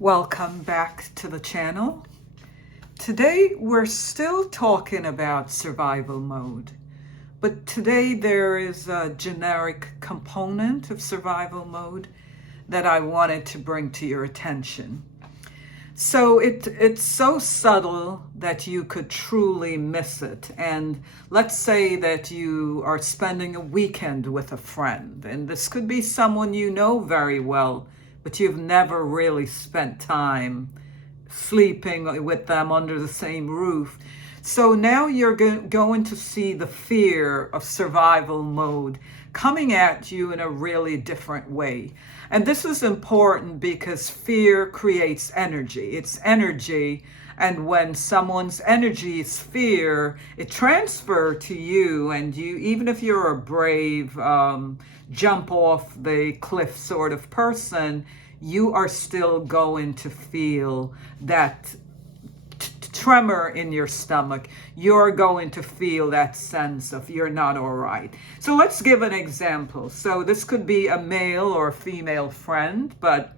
Welcome back to the channel. Today we're still talking about survival mode, but today there is a generic component of survival mode that I wanted to bring to your attention. So it's so subtle that you could truly miss it. And let's say that you are spending a weekend with a friend, and this could be someone you know very well, but you've never really spent time sleeping with them under the same roof. So now you're going to see the fear of survival mode coming at you in a really different way. And this is important because fear creates energy. It's energy. And when someone's energy is fear, it transfers to you. And you, even if you're a brave, jump off the cliff sort of person, you are still going to feel that tremor in your stomach. You're going to feel that sense of you're not all right. So let's give an example. So this could be a male or a female friend, but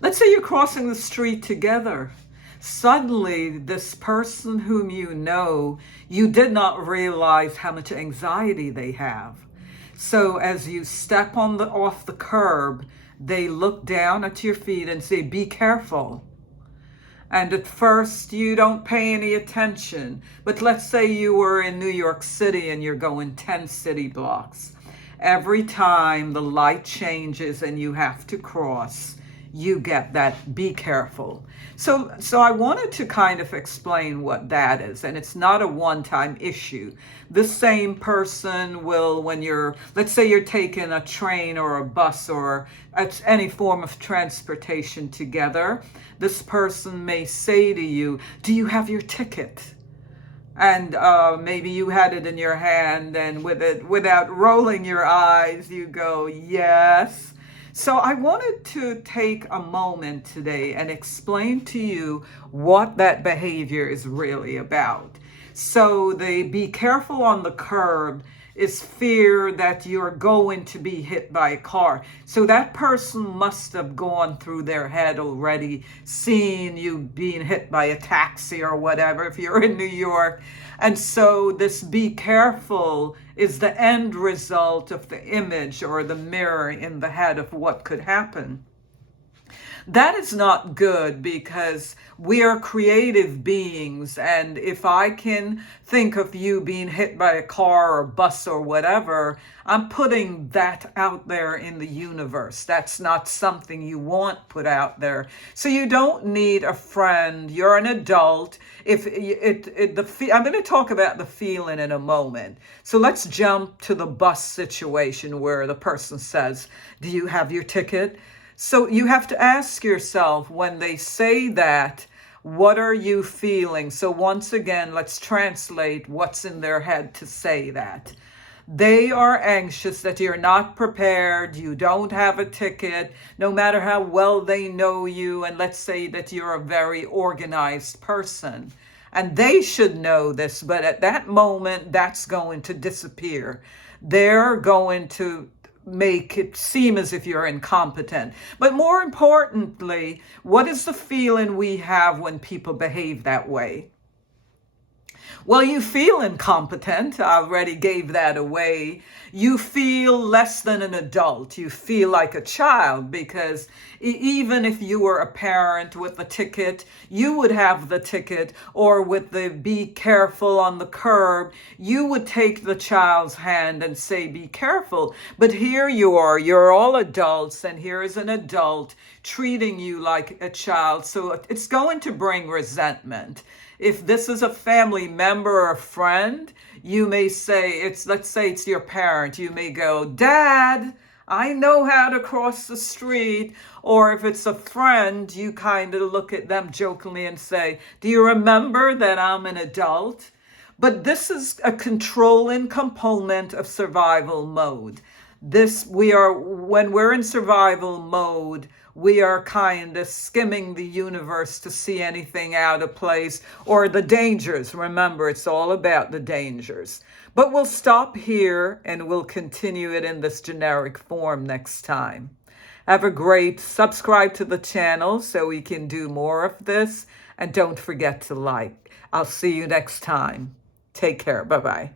let's say you're crossing the street together. Suddenly, this person whom you know, you did not realize how much anxiety they have. So as you step off the curb, they look down at your feet and say, "Be careful." And at first you don't pay any attention. But let's say you were in New York City and you're going 10 city blocks. Every time the light changes and you have to cross, you get that "be careful." So I wanted to kind of explain what that is. And it's not a one-time issue. The same person will, when let's say you're taking a train or a bus or any form of transportation together, this person may say to you, "Do you have your ticket?" And maybe you had it in your hand, and without rolling your eyes, you go, "Yes." So I wanted to take a moment today and explain to you what that behavior is really about. So the "be careful" on the curb is fear that you're going to be hit by a car. So that person must have gone through their head already, seeing you being hit by a taxi or whatever if you're in New York. And so this "be careful" is the end result of the image or the mirror in the head of what could happen. That is not good because we are creative beings. And if I can think of you being hit by a car or bus or whatever, I'm putting that out there in the universe. That's not something you want put out there. So you don't need a friend. You're an adult. I'm going to talk about the feeling in a moment. So let's jump to the bus situation where the person says, "Do you have your ticket?" So you have to ask yourself when they say that, what are you feeling? So once again, let's translate what's in their head to say that. They are anxious that you're not prepared, you don't have a ticket, no matter how well they know you, and let's say that you're a very organized person. And they should know this, but at that moment, that's going to disappear. They're going to make it seem as if you're incompetent. But more importantly, what is the feeling we have when people behave that way? Well, you feel incompetent. I already gave that away. You feel less than an adult. You feel like a child because even if you were a parent with a ticket, you would have the ticket, or with the "be careful" on the curb, you would take the child's hand and say, "Be careful." But here you are, you're all adults, and here is an adult treating you like a child. So it's going to bring resentment. If this is a family member or a friend, you may say, let's say it's your parent, you may go, "Dad, I know how to cross the street." Or if it's a friend, you kind of look at them jokingly and say, "Do you remember that I'm an adult?" But this is a controlling component of survival mode. When we're in survival mode, we are kind of skimming the universe to see anything out of place or the dangers. Remember, it's all about the dangers. But we'll stop here and we'll continue it in this generic form next time. Have a great subscribe to the channel so we can do more of this. And don't forget to like. I'll see you next time. Take care. Bye-bye.